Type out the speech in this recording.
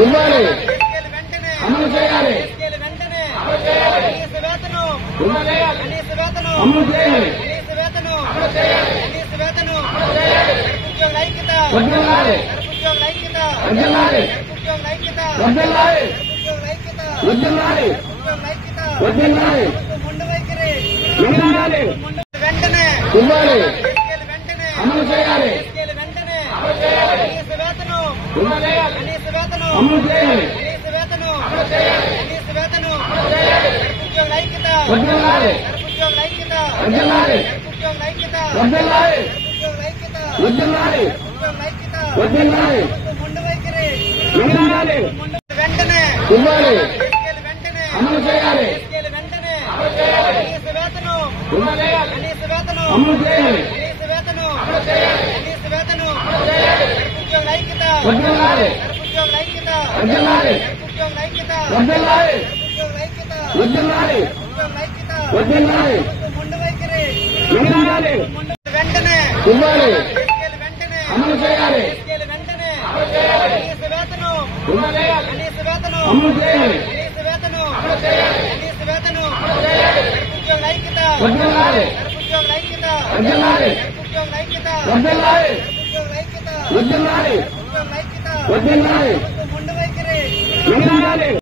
ఇవ్వాలి, అమలు చేయాలి, అమలు చేయాలి, వద్దలాలి, వద్దలాలి, వద్దలాలి, వద్దలాలి, వద్దలాలి, నిలబడాలి, ఇవ్వాలి, అమలు చేయాలి, అమలు చేయాలి, వద్దలాలి, వద్దలాలి, వద్దలాలి, వద్దలాలి, వద్దలాలి, నిలబడాలి, ఇవ్వాలి, అమలు చేయాలి, అమలు చేయాలి, వద్దలాలి, వద్దలాలి, వద్దలాలి, వద్దలాలి, వద్దలాలి, నిలబడాలి, ఇవ్వాలి, అమలు చేయాలి, అమలు చేయాలి, వద్దలాలి, వద్దలాలి, వద్దలాలి, వద్దలాలి, వద్దలాలి, నిలబడాలి.